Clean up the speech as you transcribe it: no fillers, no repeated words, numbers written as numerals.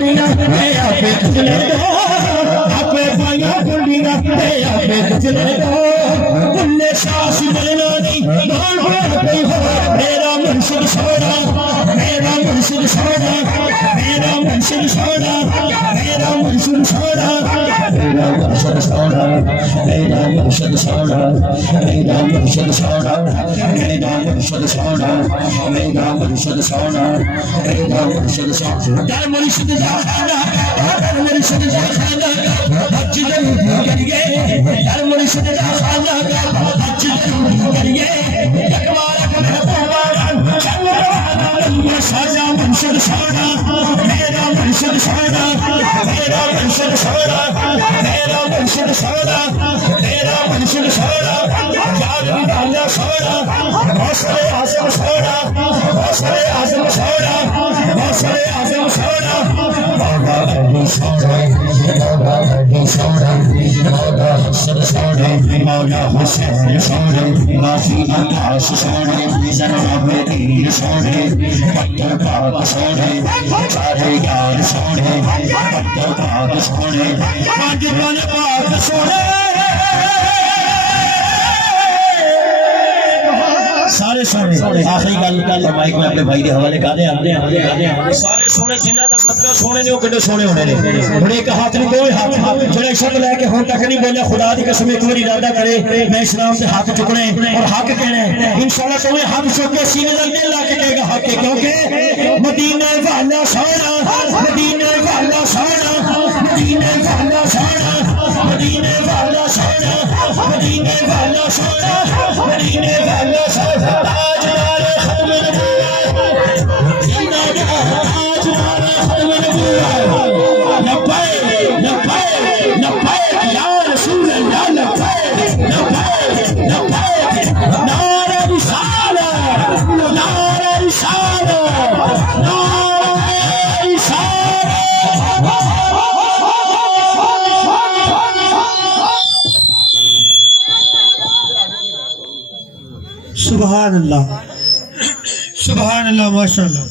मेरा मुर्शिद सोना, मेरा मुर्शिद सोना, मेरा मुर्शिद सोना, मेरा मुर्शिद सोना, मेरा मुर्शिद सोना, मेरा मुर्शिद सोना, मेरा मुर्शिद सोना, मेरा मुर्शिद सोना, मेरा मुर्शिद सोना, मेरा मुर्शिद सोना। दर मुर्शिद जाना, दर मुर्शिद जाना, हज जरूर करिए, दर मुर्शिद जाना, हज जरूर करिए। साजा मुर्शिद सोना, मेरा मुर्शिद सोना, मेरा मुर्शिद सोना, मेरा मुर्शिद सोना, मेरा मुर्शिद सोना, जान डाला सोना, हौसले आज़म सोना, हौसले आज़म सोना, हौसले आज़म सोना, बाबा अली सोना, बाबा अली सोना, बाबा हसन सोना, मौला हुसैन सोना, नासी अब्बास सोना, ज़ैनब तीर सोना, पत्थर पाक सोने, सारे यार सोने, पत्थर पाक सोने, पांच पन पाक सोने, सारे सोने। आखिरी गल माइक में अपने भाई के हवाले कर दे। सारे सोने जिन्ना तक सदका सोने ने कितने सोने होने ने। हुण एक हाथ नहीं दो हाथ जेड़ा शब्द लैके हुण तक नहीं बोलिया, खुदा दी कसम एक बार इरादा करे मैं इस्लाम से हाथ चुकने और हक कहने, इंशाअल्लाह तुम्हें हाथ चुक के सीने लग दे ला के कहेगा हक है, क्योंकि मदीने वाला सोना, मदीने वाला सोना, मदीने वाला सोना, मदीने वाला सोना, मदीने वाला सोना, मदीने वाला सोना। ताजदार खत्म नबूवत, ताजदार खत्म नबूवत, लब्बैक लब्बैक लब्बैक या रसूल अल्लाह, लब्बैक लब्बैक लब्बैक, नारा रिसालत, नारा रिसालत, नारा रिसालत। सुभान अल्लाह, सुभान अल्लाह, माशाअल्लाह।